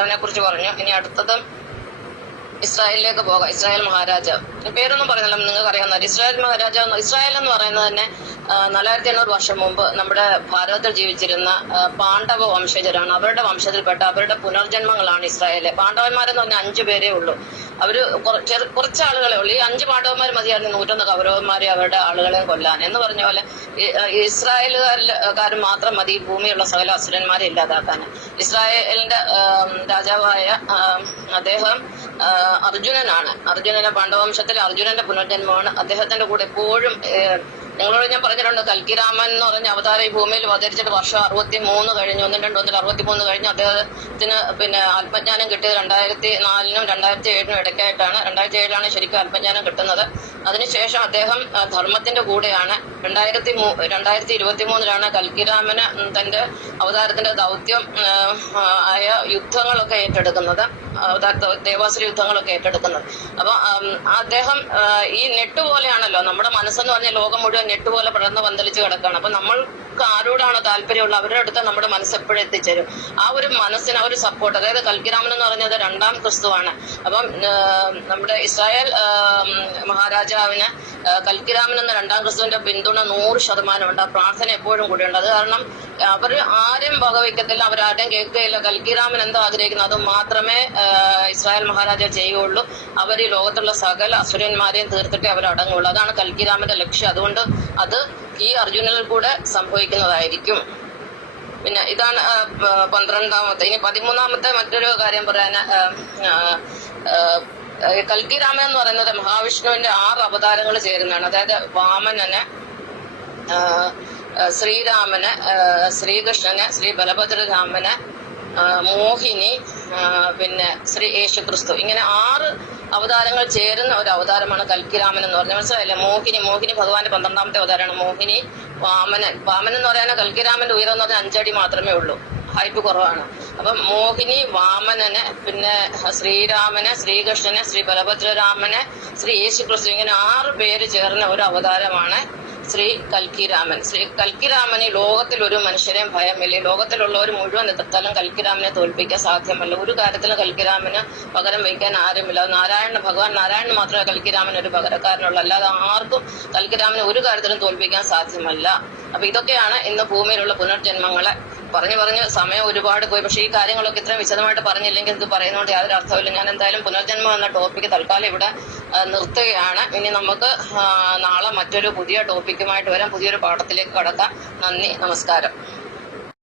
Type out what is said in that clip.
അതിനെ കുറിച്ച് പറഞ്ഞു. ഇനി അടുത്തത് ഇസ്രായേലിലേക്ക് പോകാം. ഇസ്രായേൽ മഹാരാജാവ് പേരൊന്നും പറയുന്നില്ല, നിങ്ങൾക്ക് അറിയാവുന്ന ഇസ്രായേൽ മഹാരാജാവ്. ഇസ്രായേൽ എന്ന് പറയുന്നത് തന്നെ 4800 വർഷം മുമ്പ് നമ്മുടെ ഭാരതത്തിൽ ജീവിച്ചിരുന്ന പാണ്ഡവ വംശജരാണ്. അവരുടെ വംശത്തിൽപ്പെട്ട അവരുടെ പുനർജന്മങ്ങളാണ് ഇസ്രായേല്. പാണ്ഡവന്മാരെന്ന് പറഞ്ഞാൽ 5 പേരേ ഉള്ളൂ. അവര് കുറച്ച് ആളുകളെ ഉള്ളൂ. ഈ 5 പാണ്ഡവന്മാർ മതിയായിരുന്നു 101 കൗരവന്മാരെ അവരുടെ ആളുകളെയും കൊല്ലാൻ. എന്ന് പറഞ്ഞ പോലെ ഇസ്രായേലുകാരും മാത്രം മതി ഈ ഭൂമിയുള്ള സകല അസുരന്മാരെ ഇല്ലാതാക്കാൻ. ഇസ്രായേലിന്റെ രാജാവായ അദ്ദേഹം അർജുനനെ പാണ്ഡവംശത്തിലെ അർജുനന്റെ പുനർജന്മമാണ്. അദ്ദേഹത്തിന്റെ കൂടെ എപ്പോഴും നിങ്ങളോട് ഞാൻ പറഞ്ഞിട്ടുണ്ട്, കൽക്കിരാമൻ എന്ന് പറഞ്ഞ അവതാരം ഈ ഭൂമിയിൽ അവതരിച്ചിട്ട് വർഷം 63 കഴിഞ്ഞു. 63 കഴിഞ്ഞു. അദ്ദേഹത്തിന് ആത്മജ്ഞാനം കിട്ടിയത് 2004-നും 2007-നും ഇടയ്ക്കായിട്ടാണ്. 2007-ലാണ് ശരിക്കും ആത്മജ്ഞാനം കിട്ടുന്നത്. അതിനുശേഷം അദ്ദേഹം ധർമ്മത്തിന്റെ കൂടെയാണ്. 2023-ലാണ് കൽക്കിരാമന് തന്റെ അവതാരത്തിന്റെ ദൗത്യം ആയ യുദ്ധങ്ങളൊക്കെ ഏറ്റെടുക്കുന്നത്, ദേവാസുര യുദ്ധങ്ങളൊക്കെ ഏറ്റെടുക്കുന്നത്. അപ്പൊ അദ്ദേഹം ഈ നെട്ട് പോലെയാണല്ലോ നമ്മുടെ മനസ്സെന്ന് പറഞ്ഞ ലോകം മുഴുവൻ നെട്ട് പോലെ പടർന്ന് പന്തലിച്ച് കിടക്കുകയാണ്. അപ്പൊ നമ്മൾക്ക് ആരോടാണോ താല്പര്യമുള്ള അവരുടെ അടുത്ത് നമ്മുടെ മനസ്സ് എപ്പോഴും എത്തിച്ചേരും. ആ ഒരു മനസ്സിന് ആ ഒരു സപ്പോർട്ട്, അതായത് കൽക്കിരാമൻ എന്ന് പറഞ്ഞത് 2ാം ക്രിസ്തുവാണ്. അപ്പം നമ്മുടെ ഇസ്രായേൽ മഹാരാജാവിന് കൽക്കിരാമൻ എന്ന 2ാം ക്രിസ്തുവിന്റെ പിന്തുണ 100% ഉണ്ട്. ആ പ്രാർത്ഥന എപ്പോഴും കൂടെയുണ്ട്. അത് കാരണം അവർ ആരെയും വകവയ്ക്കത്തില്ല, അവരാരെയും കേൾക്കുകയില്ല. കൽക്കിരാമൻ എന്താ ആഗ്രഹിക്കുന്നത് അത് മാത്രമേ ഇസ്രായേൽ മഹാരാജാവ് ചെയ്യുകയുള്ളൂ. അവർ ഈ ലോകത്തുള്ള സകല അസുരന്മാരെയും തീർത്തിട്ടേ അവർ അടങ്ങുള്ളൂ. അതാണ് കൽക്കിരാമന്റെ ലക്ഷ്യം. അതുകൊണ്ട് അത് ഈ അർജുനനിൽ കൂടെ സംഭവിക്കുന്നതായിരിക്കും. പിന്നെ ഇതാണ് 12ാമത്തെ. ഇനി 13ാമത്തെ മറ്റൊരു കാര്യം പറയാൻ, കൽക്കിരാമൻ എന്ന് പറയുന്നത് മഹാവിഷ്ണുവിന്റെ 6 അവതാരങ്ങൾ ചേരുന്നതാണ്. അതായത് വാമനന്, ശ്രീരാമന്, ശ്രീകൃഷ്ണന്, ശ്രീ ബലഭദ്രരാമന്, മോഹിനി, പിന്നെ ശ്രീ യേശുക്രിസ്തു, ഇങ്ങനെ 6 അവതാരങ്ങൾ ചേരുന്ന ഒരു അവതാരമാണ് കൽക്കിരാമൻ എന്ന് പറഞ്ഞാൽ. മനസ്സിലായില്ലേ? മോഹിനി ഭഗവാന്റെ 12ാമത്തെ അവതാരമാണ്. മോഹിനി, വാമനൻ എന്ന് പറയാൻ കൽക്കിരാമന്റെ ഉയരം എന്ന് പറഞ്ഞാൽ 5 അടി മാത്രമേ ഉള്ളൂ, ഹൈറ്റ് കുറവാണ്. അപ്പം മോഹിനി, വാമനന്, പിന്നെ ശ്രീരാമന്, ശ്രീകൃഷ്ണന്, ശ്രീ ബലഭദ്രരാമന്, ശ്രീ യേശുക്രിസ്തു, ഇങ്ങനെ 6 പേര് ചേർന്ന ഒരു അവതാരമാണ് ശ്രീ കൽക്കിരാമൻ. ശ്രീ കൽക്കിരാമന് ലോകത്തിൽ ഒരു മനുഷ്യരെയും ഭയമില്ല. ലോകത്തിലുള്ളവർ മുഴുവൻ എതിർത്താലും കൽക്കിരാമനെ തോൽപ്പിക്കാൻ സാധ്യമല്ല. ഒരു കാര്യത്തിലും കൽക്കിരാമന് പകരം വയ്ക്കാൻ ആരുമില്ല. ഭഗവാൻ നാരായണന് മാത്രമേ കൽക്കിരാമൻ ഒരു പകരക്കാരനുള്ളൂ. അല്ലാതെ ആർക്കും കൽക്കിരാമനെ ഒരു കാര്യത്തിലും തോൽപ്പിക്കാൻ സാധ്യമല്ല. അപ്പൊ ഇതൊക്കെയാണ് ഇന്ന് ഭൂമിയിലുള്ള പുനർജന്മങ്ങളെ പറഞ്ഞ് സമയം ഒരുപാട് പോയി. പക്ഷെ ഈ കാര്യങ്ങളൊക്കെ ഇത്രയും വിശദമായിട്ട് പറഞ്ഞില്ലെങ്കിൽ ഇത് പറയുന്നതുകൊണ്ട് യാതൊരു അർത്ഥമില്ല. ഞാൻ എന്തായാലും പുനർജന്മം എന്ന ടോപ്പിക്ക് തൽക്കാലം ഇവിടെ നിർത്തുകയാണ്. ഇനി നമുക്ക് നാളെ മറ്റൊരു പുതിയ ടോപ്പിക്കുമായിട്ട് വരാം, പുതിയൊരു പാഠത്തിലേക്ക് കടക്കാം. നന്ദി, നമസ്കാരം.